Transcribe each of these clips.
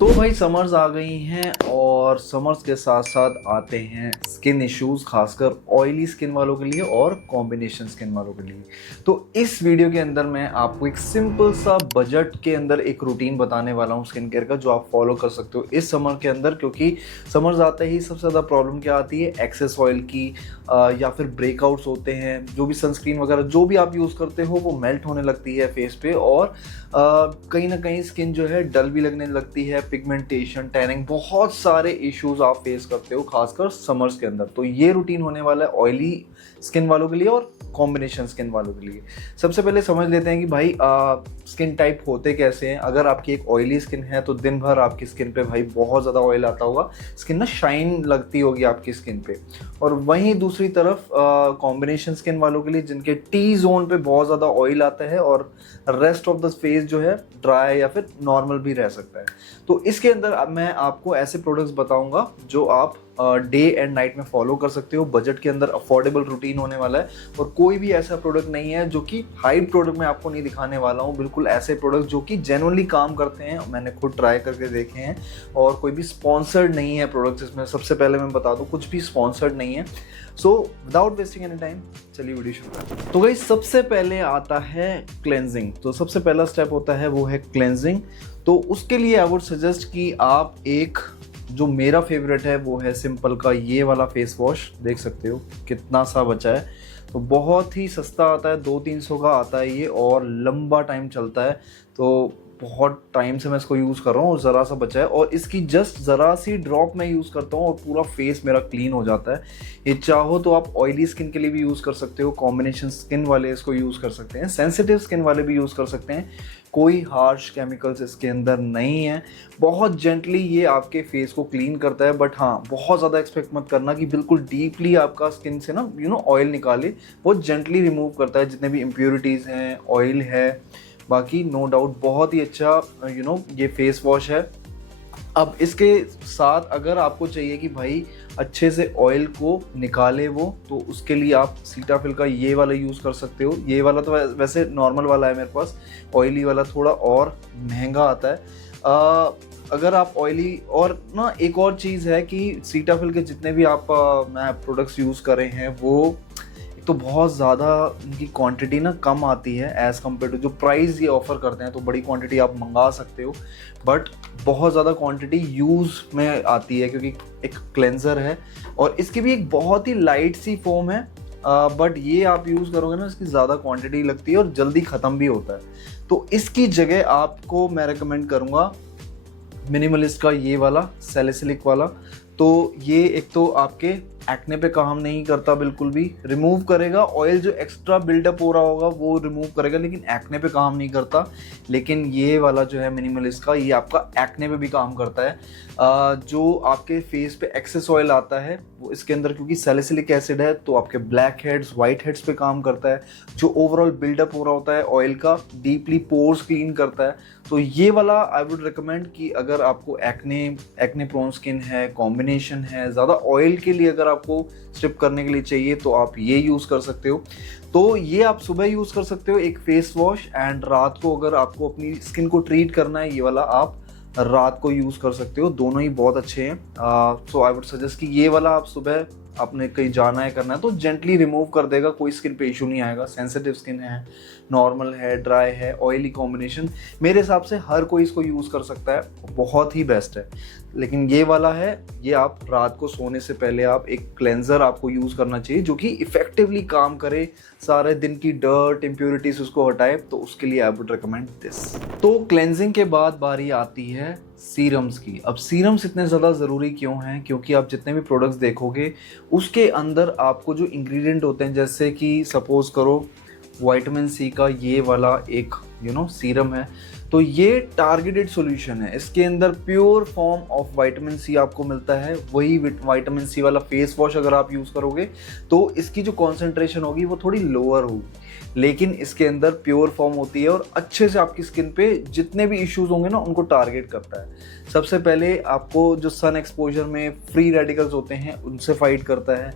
तो भाई समर्स आ गई हैं और समर्स के साथ साथ आते हैं स्किन इश्यूज, खासकर ऑयली स्किन वालों के लिए और कॉम्बिनेशन स्किन वालों के लिए। तो इस वीडियो के अंदर मैं आपको एक सिंपल सा बजट के अंदर एक रूटीन बताने वाला हूँ स्किन केयर का, जो आप फॉलो कर सकते हो इस समर के अंदर। क्योंकि समर्स आते ही सबसे ज़्यादा प्रॉब्लम क्या आती है, एक्सेस ऑयल की या फिर ब्रेकआउट्स होते हैं। जो भी सनस्क्रीन वगैरह जो भी आप यूज़ करते हो वो मेल्ट होने लगती है फेस पे, और कहीं ना कहीं स्किन जो है डल भी लगने लगती है, पिगमेंटेशन, टैनिंग, बहुत सारे इश्यूज आप फेस करते हो खासकर समर्स के अंदर। तो ये रूटीन होने वाला है ऑयली स्किन वालों के लिए और कॉम्बिनेशन स्किन वालों के लिए। सबसे पहले समझ लेते हैं कि भाई स्किन टाइप होते कैसे हैं। अगर आपकी एक ऑयली स्किन है तो दिन भर आपकी स्किन पे भाई बहुत ज़्यादा ऑयल आता होगा, स्किन ना शाइन लगती होगी आपकी स्किन पे। और वहीं दूसरी तरफ कॉम्बिनेशन स्किन वालों के लिए जिनके टी जोन पे बहुत ज़्यादा ऑयल आता है और रेस्ट ऑफ द फेस जो है ड्राई या फिर नॉर्मल भी रह सकता है। तो इसके अंदर अब मैं आपको ऐसे प्रोडक्ट्स बताऊंगा जो आप डे एंड नाइट में फॉलो कर सकते हो। बजट के अंदर अफोर्डेबल रूटीन होने वाला है और कोई भी ऐसा प्रोडक्ट नहीं है जो कि हाई प्रोडक्ट मैं आपको नहीं दिखाने वाला हूँ। बिल्कुल ऐसे प्रोडक्ट जो कि जेन्युइनली काम करते हैं, मैंने खुद ट्राई करके देखे हैं, और कोई भी स्पॉन्सर्ड नहीं है प्रोडक्ट इसमें। सबसे पहले मैं बता दूँ, कुछ भी स्पॉन्सर्ड नहीं है। So without wasting any time चलिए वीडियो शुरू करते हैं। तो गाइस सबसे पहले आता है क्लेंजिंग। तो सबसे पहला स्टेप होता है वो है क्लेंजिंग। तो उसके लिए आई वुड सजेस्ट कि आप एक, जो मेरा फेवरेट है वो है सिंपल का ये वाला फेस वॉश। देख सकते हो कितना सा बचा है। तो बहुत ही सस्ता आता है, 200-300 का आता है ये, और लंबा टाइम चलता है। तो बहुत टाइम से मैं इसको यूज़ कर रहा हूँ और ज़रा सा बचा है, और इसकी जस्ट ज़रा सी ड्रॉप मैं यूज़ करता हूँ और पूरा फेस मेरा क्लीन हो जाता है। ये चाहो तो आप ऑयली स्किन के लिए भी यूज़ कर सकते हो, कॉम्बिनेशन स्किन वाले इसको यूज़ कर सकते हैं, सेंसिटिव स्किन वाले भी यूज़ कर सकते हैं। कोई हार्श केमिकल्स इसके अंदर नहीं है। बहुत जेंटली ये आपके फेस को क्लीन करता है, बट हाँ बहुत ज़्यादा एक्सपेक्ट मत करना कि बिल्कुल डीपली आपका स्किन से ना ऑयल निकाले। बहुत जेंटली रिमूव करता है जितने भी इम्प्योरिटीज़ हैं, ऑयल है। बाकी नो डाउट बहुत ही अच्छा ये फेस वॉश है। अब इसके साथ अगर आपको चाहिए कि भाई अच्छे से ऑयल को निकाले वो, तो उसके लिए आप सीटाफिल का ये वाला यूज़ कर सकते हो। ये वाला तो वैसे नॉर्मल वाला है मेरे पास, ऑयली वाला थोड़ा और महंगा आता है। अगर आप ऑयली, और ना एक और चीज़ है कि सीटाफिल के जितने भी आप मैं प्रोडक्ट्स यूज़ कर रहे हैं वो तो बहुत ज़्यादा इनकी क्वांटिटी ना कम आती है एज़ कम्पेयर टू जो प्राइस ये ऑफ़र करते हैं। तो बड़ी क्वांटिटी आप मंगा सकते हो, बट बहुत ज़्यादा क्वांटिटी यूज़ में आती है क्योंकि एक क्लेंज़र है और इसकी भी एक बहुत ही लाइट सी फोम है। बट ये आप यूज़ करोगे ना, इसकी ज़्यादा क्वांटिटी लगती है और जल्दी ख़त्म भी होता है। तो इसकी जगह आपको मैं रेकमेंड करूँगा मिनिमलिस्ट का ये वाला सैलिसिलिक वाला। तो ये एक तो आपके एक्ने पे काम नहीं करता, बिल्कुल भी रिमूव करेगा, ऑयल जो एक्स्ट्रा बिल्डअप हो रहा होगा वो रिमूव करेगा, लेकिन एक्ने पे काम नहीं करता। लेकिन ये वाला जो है मिनिमलिस्ट का, ये आपका एक्ने पे भी काम करता है। जो आपके फेस पे एक्सेस ऑयल आता है वो इसके अंदर, क्योंकि सैलिसिलिक एसिड है, तो आपके ब्लैक हेड्स, वाइट हेड्स पे काम करता है। जो ओवरऑल बिल्डअप हो रहा होता है ऑयल का, डीपली पोर्स क्लीन करता है। तो ये वाला आई वुड रिकमेंड कि अगर आपको एक्ने प्रोन स्किन है, कॉम्बिनेशन है, ज़्यादा ऑयल के लिए अगर आपको स्ट्रिप करने के लिए चाहिए तो आप ये यूज़ कर सकते हो। तो ये आप सुबह यूज़ कर सकते हो एक फेस वॉश, एंड रात को अगर आपको अपनी स्किन को ट्रीट करना है, ये वाला आप रात को यूज़ कर सकते हो। दोनों ही बहुत अच्छे हैं। सो आई वुड सजेस्ट कि ये वाला आप सुबह आपने कहीं जाना है, करना है, तो जेंटली रिमूव कर देगा, कोई स्किन पे इशू नहीं आएगा। सेंसिटिव स्किन है, नॉर्मल है, ड्राई है, ऑयली कॉम्बिनेशन, मेरे हिसाब से हर कोई इसको यूज़ कर सकता है, बहुत ही बेस्ट है। लेकिन ये वाला है, ये आप रात को सोने से पहले आप एक क्लेंजर आपको यूज़ करना चाहिए जो कि इफेक्टिवली काम करे, सारे दिन की डर्ट इम्प्योरिटीज उसको हटाए। तो उसके लिए आई वुड रिकमेंड दिस। तो क्लेंजिंग के बाद बारी आती है सीरम्स की। अब सीरम्स इतने ज़्यादा ज़रूरी क्यों हैं? क्योंकि आप जितने भी प्रोडक्ट्स देखोगे उसके अंदर आपको जो इंग्रेडिएंट होते हैं, जैसे कि सपोज करो विटामिन सी का ये वाला एक सीरम है, तो ये टारगेटेड सॉल्यूशन है। इसके अंदर pure form of vitamin C आपको मिलता है। वही विटामिन सी वाला फेस वॉश अगर आप यूज़ करोगे तो इसकी जो कॉन्सेंट्रेशन होगी वो थोड़ी लोअर होगी, लेकिन इसके अंदर प्योर फॉर्म होती है और अच्छे से आपकी स्किन पे जितने भी इश्यूज होंगे ना उनको टारगेट करता है। सबसे पहले आपको जो सन एक्सपोजर में फ्री रेडिकल्स होते हैं उनसे फाइट करता है।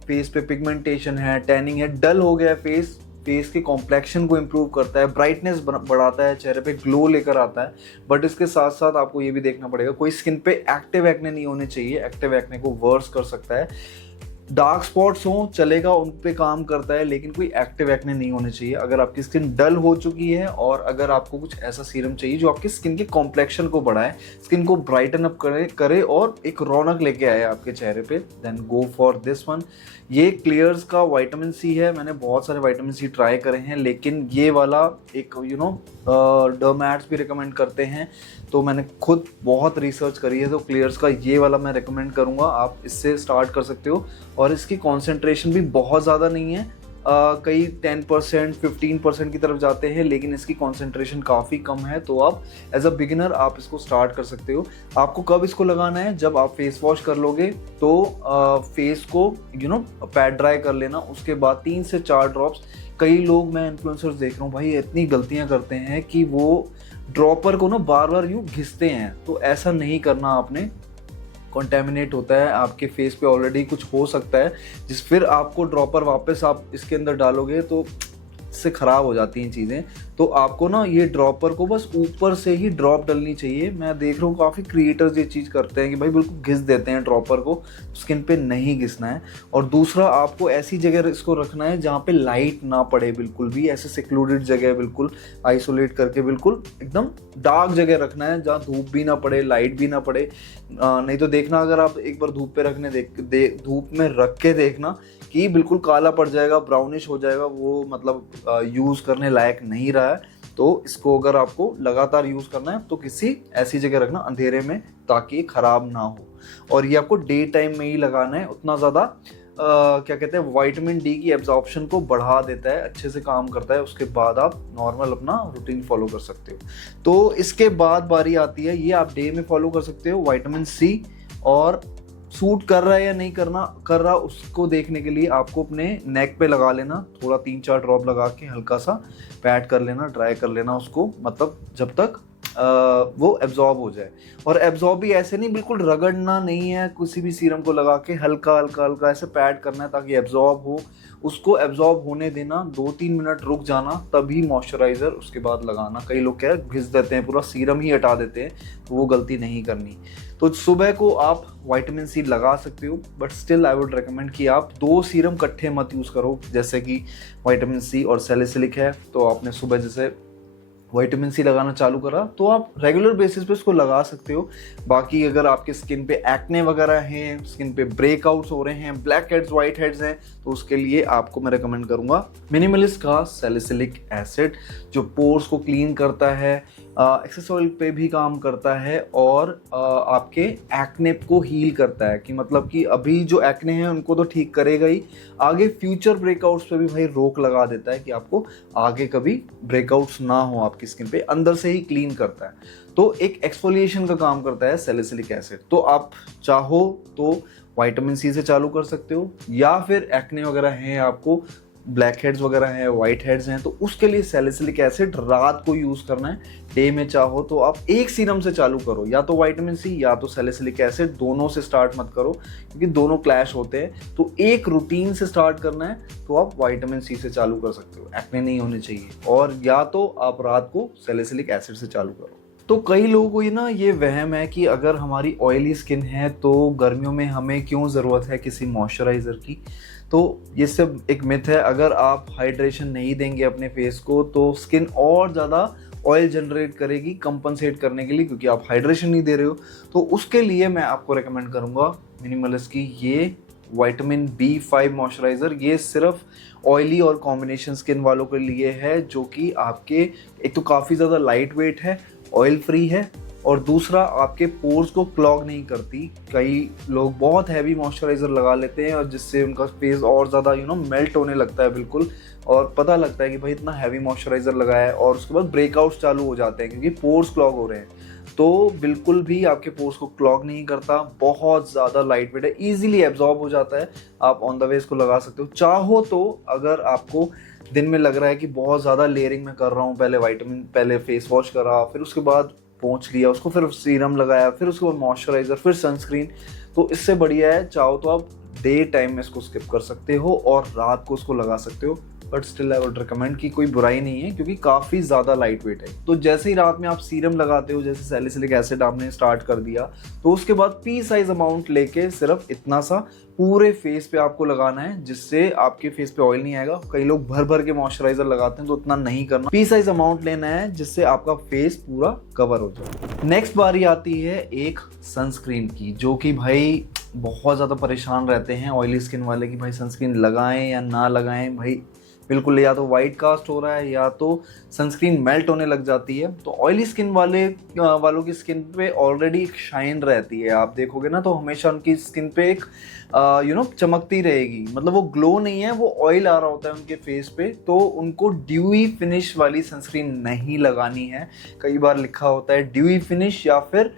फेस पे पिगमेंटेशन है, टैनिंग है, डल हो गया फेस, फेस के कॉम्प्लेक्शन को इम्प्रूव करता है, ब्राइटनेस बढ़ाता है, चेहरे पे ग्लो लेकर आता है। बट इसके साथ साथ आपको ये भी देखना पड़ेगा, कोई स्किन पे एक्टिव एक्ने नहीं होने चाहिए, एक्टिव एक्ने को वर्स कर सकता है। डार्क स्पॉट्स हो चलेगा, उन पे काम करता है, लेकिन कोई एक्टिव एक्ने नहीं होने चाहिए। अगर आपकी स्किन डल हो चुकी है और अगर आपको कुछ ऐसा सीरम चाहिए जो आपकी स्किन के कॉम्प्लेक्शन को बढ़ाए, स्किन को ब्राइटन अप करे और एक रौनक लेके आए आपके चेहरे पे, then go for this one. ये क्लियर्स का विटामिन सी है। मैंने बहुत सारे विटामिन सी ट्राई करे हैं, लेकिन ये वाला एक डर्मैट्स भी रिकमेंड करते हैं, तो मैंने खुद बहुत रिसर्च करी है, तो क्लियर्स का ये वाला मैं रिकमेंड करूँगा, आप इससे स्टार्ट कर सकते हो। और इसकी कॉन्सेंट्रेशन भी बहुत ज़्यादा नहीं है, कई 10% 15% की तरफ जाते हैं, लेकिन इसकी कॉन्सेंट्रेशन काफ़ी कम है, तो आप एज अ बिगिनर आप इसको स्टार्ट कर सकते हो। आपको कब इसको लगाना है, जब आप फेस वॉश कर लोगे तो फेस को पैड ड्राई कर लेना, उसके बाद 3 से 4 ड्रॉप्स। कई लोग, मैं इन्फ्लुएंसर्स देख रहा हूँ भाई, इतनी गलतियाँ करते हैं कि वो ड्रॉपर को ना बार बार यूँ घिसते हैं, तो ऐसा नहीं करना आपने। कंटेमिनेट होता है आपके फेस पे, ऑलरेडी कुछ हो सकता है, फिर आपको ड्रॉपर वापस आप इसके अंदर डालोगे तो इससे ख़राब हो जाती हैं चीज़ें। तो आपको ना ये ड्रॉपर को बस ऊपर से ही ड्रॉप डलनी चाहिए। मैं देख रहा हूँ काफ़ी क्रिएटर्स ये चीज़ करते हैं कि भाई बिल्कुल घिस देते हैं ड्रॉपर को, स्किन पे नहीं घिसना है। और दूसरा, आपको ऐसी जगह इसको रखना है जहाँ पे लाइट ना पड़े, बिल्कुल भी ऐसे सिक्लूडेड जगह, बिल्कुल आइसोलेट करके, बिल्कुल एकदम डार्क जगह रखना है जहाँ धूप भी ना पड़े, लाइट भी ना पड़े। नहीं तो देखना, अगर आप एक बार धूप पे धूप में रख के देखना कि बिल्कुल काला पड़ जाएगा, ब्राउनिश हो जाएगा, वो मतलब यूज़ करने लायक नहीं रहा है। तो इसको अगर आपको लगातार यूज़ करना है तो किसी ऐसी जगह रखना अंधेरे में, ताकि खराब ना हो। और ये आपको डे टाइम में ही लगाना है। उतना ज़्यादा क्या कहते हैं, विटामिन डी की एब्जॉर्प्शन को बढ़ा देता है, अच्छे से काम करता है। उसके बाद आप नॉर्मल अपना रूटीन फॉलो कर सकते हो। तो इसके बाद बारी आती है, ये आप डे में फॉलो कर सकते हो, विटामिन सी। और सूट कर रहा है या नहीं कर रहा उसको देखने के लिए आपको अपने नेक पे लगा लेना, थोड़ा 3-4 ड्रॉप लगा के हल्का सा पैड कर लेना, ड्राई कर लेना उसको, मतलब जब तक वो एब्जॉर्ब हो जाए। और एब्जॉर्ब भी ऐसे नहीं, बिल्कुल रगड़ना नहीं है, किसी भी सीरम को लगा के हल्का हल्का हल्का ऐसे पैड करना है ताकि एब्जॉर्ब हो। उसको एब्जॉर्ब होने देना, 2-3 मिनट रुक जाना, तभी मॉइस्चराइज़र उसके बाद लगाना। कई लोग क्या घिस देते हैं, पूरा सीरम ही हटा देते हैं, तो वो गलती नहीं करनी। तो सुबह को आप विटामिन सी लगा सकते हो, but still I would recommend कि आप 2 सीरम इकट्ठे मत यूज़ करो। जैसे कि विटामिन सी और सैलिसिलिक है, तो आपने सुबह जैसे विटामिन सी लगाना चालू करा तो आप रेगुलर बेसिस पे इसको लगा सकते हो। बाकी अगर आपके स्किन पे एक्ने वगैरह हैं, स्किन पे ब्रेकआउट्स हो रहे हैं, ब्लैक हेड्स वाइट हेड्स हैं, तो उसके लिए आपको मैं रिकमेंड करूंगा मिनिमलिस्ट का सैलिसिलिक एसिड, जो पोर्स को क्लीन करता है, एक्सेस ऑयल पे भी काम करता है, और आपके एक्ने को हील करता है। कि मतलब कि अभी जो एक्ने हैं उनको तो ठीक करेगा ही, आगे फ्यूचर ब्रेकआउट्स पे भी भाई रोक लगा देता है कि आपको आगे कभी ब्रेकआउट्स ना हो आपकी स्किन पे, अंदर से ही क्लीन करता है। तो एक एक्सफोलिएशन का काम करता है सैलिसिलिक एसिड। तो आप चाहो तो विटामिन सी से चालू कर सकते हो, या फिर एक्ने वगैरह हैं आपको, ब्लैक हेड्स वगैरह हैं, वाइट हेड्स हैं, तो उसके लिए सैलिसिलिक एसिड रात को यूज़ करना है। डे में चाहो तो आप एक सीरम से चालू करो, या तो विटामिन सी या तो सैलिसिलिक एसिड, दोनों से स्टार्ट मत करो क्योंकि दोनों क्लैश होते हैं। तो एक रूटीन से स्टार्ट करना है तो आप विटामिन सी से चालू कर सकते हो, एक्ने नहीं होने चाहिए। और या तो आप रात को सैलिसिलिक एसिड से चालू करो। तो कई लोगों को ये वहम है कि अगर हमारी ऑयली स्किन है तो गर्मियों में हमें क्यों ज़रूरत है किसी मॉइस्चराइज़र की। तो ये सब एक मिथ है। अगर आप हाइड्रेशन नहीं देंगे अपने फेस को तो स्किन और ज़्यादा ऑयल जनरेट करेगी कंपनसेट करने के लिए, क्योंकि आप हाइड्रेशन नहीं दे रहे हो। तो उसके लिए मैं आपको रेकमेंड करूँगा मिनिमलिस्ट की ये विटामिन B5 मॉइस्चराइज़र। ये सिर्फ ऑयली और कॉम्बिनेशन स्किन वालों के लिए है, जो कि आपके एक तो काफ़ी ज़्यादा लाइट वेट है, ऑयल फ्री है, और दूसरा आपके पोर्स को क्लॉग नहीं करती। कई लोग बहुत हैवी मॉइस्चराइज़र लगा लेते हैं और जिससे उनका फेस और ज़्यादा मेल्ट होने लगता है बिल्कुल, और पता लगता है कि भाई इतना हैवी मॉइस्चराइज़र लगाया है, और उसके बाद ब्रेकआउट्स चालू हो जाते हैं क्योंकि पोर्स क्लॉग हो रहे हैं। तो बिल्कुल भी आपके पोर्स को क्लॉग नहीं करता, बहुत ज़्यादा लाइट वेट है, ईजिली एब्जॉर्ब हो जाता है। आप ऑन द वे इसको लगा सकते हो। चाहो तो अगर आपको दिन में लग रहा है कि बहुत ज़्यादा लेयरिंग में कर रहा हूँ, पहले फेस वॉश करा, फिर उसके बाद पोंछ लिया उसको, फिर सीरम लगाया, फिर उसके बाद मॉइस्चराइज़र, फिर सनस्क्रीन, तो इससे बढ़िया है चाहो तो आप डे टाइम में इसको स्किप कर सकते हो और रात को इसको लगा सकते हो। But still I would recommend कि कोई बुराई नहीं है क्योंकि काफ़ी ज़्यादा लाइट वेट है। तो जैसे ही रात में आप सीरम लगाते हो, जैसे सैलिसिलिक एसिड आपने स्टार्ट कर दिया, तो उसके बाद पी साइज अमाउंट लेके सिर्फ इतना सा पूरे फेस पे आपको लगाना है, जिससे आपके फेस पे ऑयल नहीं आएगा। कई लोग भर भर के मॉइस्चराइजर लगाते हैं, तो उतना नहीं करना। पी साइज अमाउंट लेना है जिससे आपका फेस पूरा कवर हो जाए। नेक्स्ट बारी आती है एक सनस्क्रीन की, जो कि भाई बहुत ज़्यादा परेशान रहते हैं ऑयली स्किन वाले कि भाई सनस्क्रीन लगाएं या ना लगाएं। भाई बिल्कुल, या तो वाइट कास्ट हो रहा है या तो सनस्क्रीन मेल्ट होने लग जाती है। तो ऑयली स्किन वालों की स्किन पे ऑलरेडी शाइन रहती है, आप देखोगे ना तो हमेशा उनकी स्किन पे एक चमकती रहेगी, मतलब वो ग्लो नहीं है, वो ऑयल आ रहा होता है उनके फेस पे। तो उनको ड्यूई फिनिश वाली सनस्क्रीन नहीं लगानी है। कई बार लिखा होता है ड्यूई फिनिश या फिर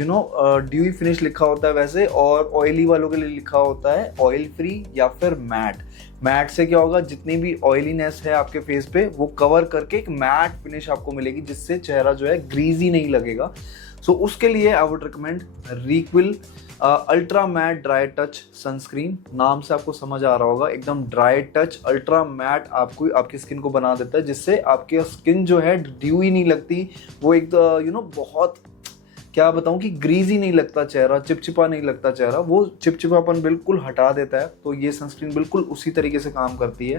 ड्यूई फिनिश लिखा होता है वैसे, और ऑयली वालों के लिए लिखा होता है ऑयल फ्री या फिर मैट। मैट से क्या होगा, जितनी भी ऑयलीनेस है आपके फेस पे वो कवर करके एक मैट फिनिश आपको मिलेगी, जिससे चेहरा जो है ग्रीजी नहीं लगेगा। सो उसके लिए I would recommend Reequil ultra matte dry touch sunscreen. नाम से आपको समझ आ रहा होगा, एकदम ड्राई टच अल्ट्रा मैट आपको आपकी स्किन को बना देता है, जिससे आपकी स्किन जो है ड्यूई नहीं लगती, वो एक बहुत क्या बताऊं कि ग्रीजी नहीं लगता चेहरा, चिपचिपा नहीं लगता चेहरा, वो चिपचिपापन बिल्कुल हटा देता है। तो ये सनस्क्रीन बिल्कुल उसी तरीके से काम करती है।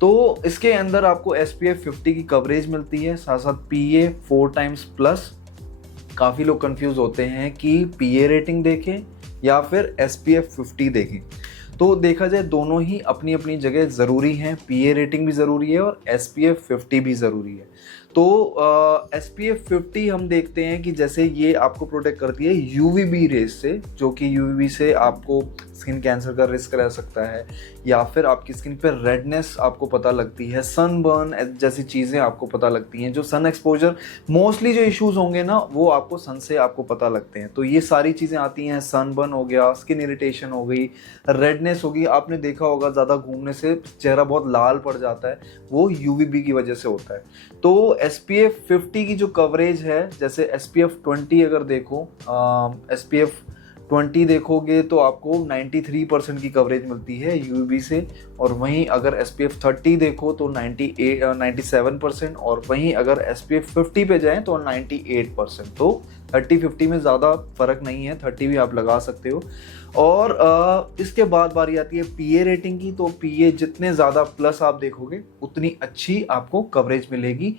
तो इसके अंदर आपको SPF 50 की कवरेज मिलती है, साथ साथ PA 4 टाइम्स प्लस। काफ़ी लोग कंफ्यूज होते हैं कि PA रेटिंग देखें या फिर SPF 50 देखें। तो देखा जाए दोनों ही अपनी अपनी जगह ज़रूरी हैं, PA रेटिंग भी ज़रूरी है और SPF 50 भी ज़रूरी है। तो SPF 50 हम देखते हैं कि जैसे ये आपको प्रोटेक्ट करती है UVB रेज से, जो कि UVB से आपको स्किन कैंसर का रिस्क रह सकता है, या फिर आपकी स्किन पर रेडनेस आपको पता लगती है, सनबर्न जैसी चीज़ें आपको पता लगती हैं, जो सन एक्सपोजर मोस्टली जो इश्यूज होंगे ना वो आपको सन से आपको पता लगते हैं। तो ये सारी चीज़ें आती हैं, सनबर्न हो गया, स्किन इरिटेशन हो गई, रेडनेस होगी। आपने देखा होगा ज़्यादा घूमने से चेहरा बहुत लाल पड़ जाता है, वो UVB की वजह से होता है। तो SPF 50 की जो कवरेज है, जैसे SPF 20 अगर देखो, SPF 20 देखोगे तो आपको 93% की कवरेज मिलती है UVB से, और वहीं अगर SPF 30 देखो तो 97%, और वहीं अगर SPF 50 पे जाएं तो 98%। तो 30-50 में ज़्यादा फर्क नहीं है, 30 भी आप लगा सकते हो। और इसके बाद बारी आती है PA रेटिंग की। तो PA जितने ज़्यादा प्लस आप देखोगे उतनी अच्छी आपको कवरेज मिलेगी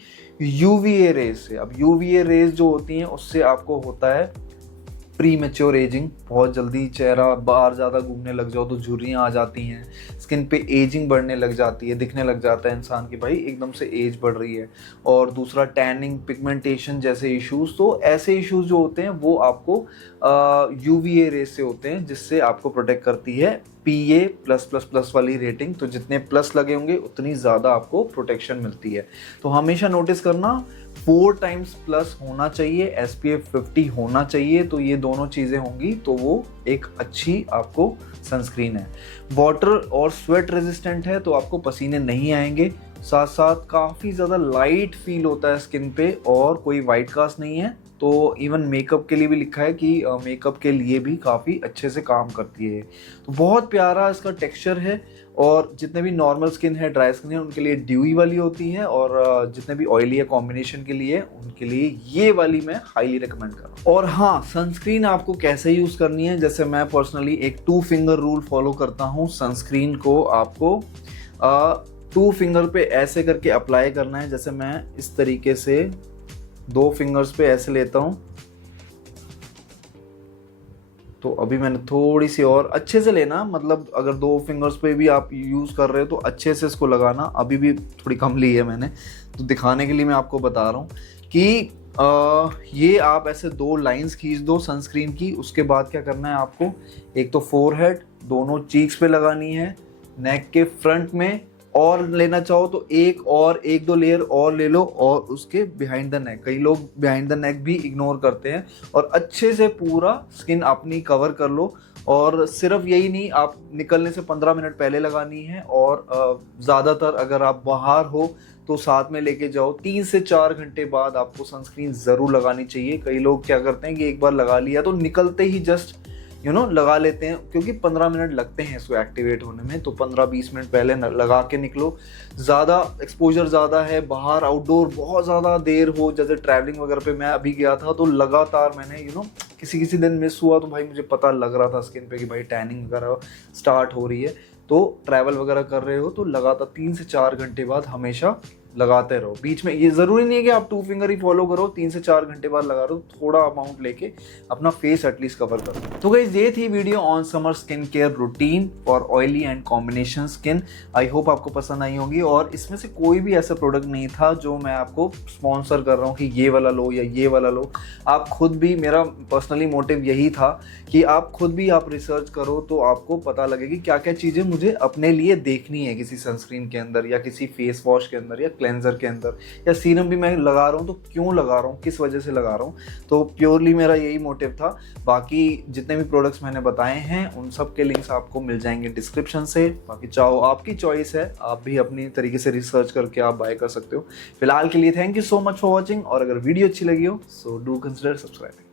UVA रेज से। अब UVA रेज जो होती हैं उससे आपको होता है प्री मैच्योर एजिंग, बहुत जल्दी चेहरा बाहर ज़्यादा घूमने लग जाओ तो झुर्रियाँ आ जाती हैं, स्किन पे एजिंग बढ़ने लग जाती है, दिखने लग जाता है इंसान की भाई एकदम से एज बढ़ रही है। और दूसरा टैनिंग, पिगमेंटेशन जैसे इश्यूज। तो ऐसे इश्यूज जो होते हैं वो आपको UVA रेज से होते हैं, जिससे आपको प्रोटेक्ट करती है PA+++ वाली रेटिंग। तो जितने प्लस लगे होंगे उतनी ज़्यादा आपको प्रोटेक्शन मिलती है। तो हमेशा नोटिस करना 4 टाइम्स प्लस होना चाहिए, SPF 50 होना चाहिए। तो ये दोनों चीज़ें होंगी तो वो एक अच्छी आपको सनस्क्रीन है। वाटर और स्वेट रेजिस्टेंट है, तो आपको पसीने नहीं आएंगे। साथ साथ काफ़ी ज़्यादा लाइट फील होता है स्किन पे, और कोई वाइट कास्ट नहीं है। तो इवन मेकअप के लिए भी लिखा है कि मेकअप के लिए भी काफ़ी अच्छे से काम करती है। तो बहुत प्यारा इसका टेक्सचर है, और जितने भी नॉर्मल स्किन है, ड्राई स्किन है, उनके लिए ड्यूई वाली होती है, और जितने भी ऑयली है कॉम्बिनेशन के लिए, उनके लिए ये वाली मैं हाईली रिकमेंड कर रहा हूँ। और हाँ, सनस्क्रीन आपको कैसे यूज़ करनी है, जैसे मैं पर्सनली एक 2 फिंगर रूल फॉलो करता हूँ। सनस्क्रीन को आपको 2 फिंगर पे ऐसे करके अप्लाई करना है। जैसे मैं इस तरीके से 2 फिंगर्स पे ऐसे लेता हूँ, तो अभी मैंने थोड़ी सी और अच्छे से लेना, मतलब अगर 2 फिंगर्स पे भी आप यूज़ कर रहे हो तो अच्छे से इसको लगाना। अभी भी थोड़ी कम ली है मैंने, तो दिखाने के लिए मैं आपको बता रहा हूँ कि ये आप ऐसे 2 लाइंस खींच दो सनस्क्रीन की। उसके बाद क्या करना है आपको, एक तो फोरहेड, दोनों चीक्स पे लगानी है, नेक के फ्रंट में, और लेना चाहो तो एक दो लेयर और ले लो, और उसके बिहाइंड द नेक। कई लोग बिहाइंड द नेक भी इग्नोर करते हैं, और अच्छे से पूरा स्किन अपनी कवर कर लो। और सिर्फ यही नहीं, आप निकलने से 15 मिनट पहले लगानी है, और ज़्यादातर अगर आप बाहर हो तो साथ में लेके जाओ। 3 से 4 घंटे बाद आपको सनस्क्रीन ज़रूर लगानी चाहिए। कई लोग क्या करते हैं कि एक बार लगा लिया तो निकलते ही जस्ट लगा लेते हैं, क्योंकि 15 मिनट लगते हैं इसको एक्टिवेट होने में, तो 15-20 मिनट पहले लगा के निकलो। ज़्यादा एक्सपोजर ज़्यादा है, बाहर आउटडोर बहुत ज़्यादा देर हो, जैसे ट्रैवलिंग वगैरह पे मैं अभी गया था तो लगातार मैंने किसी दिन मिस हुआ तो भाई मुझे पता लग रहा था स्किन पे कि भाई टैनिंग वगैरह स्टार्ट हो रही है। तो ट्रैवल वगैरह कर रहे हो तो लगातार 3 से 4 घंटे बाद हमेशा लगाते रहो। बीच में ये ज़रूरी नहीं है कि आप 2 फिंगर ही फॉलो करो, 3 से 4 घंटे बाद लगा रहे हो, थोड़ा अमाउंट लेके अपना फेस एटलीस्ट कवर करो। तो गाइस ये थी video on summer skin care routine for oily and combination skin. I hope आपको पसंद आई होगी, और इसमें से कोई भी ऐसा प्रोडक्ट नहीं था जो मैं आपको स्पॉन्सर कर रहा हूँ कि ये वाला लो या ये वाला लो। आप खुद भी, मेरा पर्सनली मोटिव यही था कि आप खुद भी आप रिसर्च करो तो आपको पता लगे कि क्या क्या चीज़ें मुझे अपने लिए देखनी है किसी सनस्क्रीन के अंदर या किसी फेस वॉश के अंदर या क्लेंजर के अंदर, या सीरम भी मैं लगा रहा हूँ तो क्यों लगा रहा हूँ, किस वजह से लगा रहा हूँ। तो प्योरली मेरा यही मोटिव था। बाकी जितने भी प्रोडक्ट्स मैंने बताए हैं उन सब के लिंक्स आपको मिल जाएंगे डिस्क्रिप्शन से। बाकी चाहो आपकी चॉइस है, आप भी अपनी तरीके से रिसर्च करके आप बाय कर सकते हो। फिलहाल के लिए thank you so much for watching, और अगर वीडियो अच्छी लगी हो सो डू कंसिडर सब्सक्राइबिंग।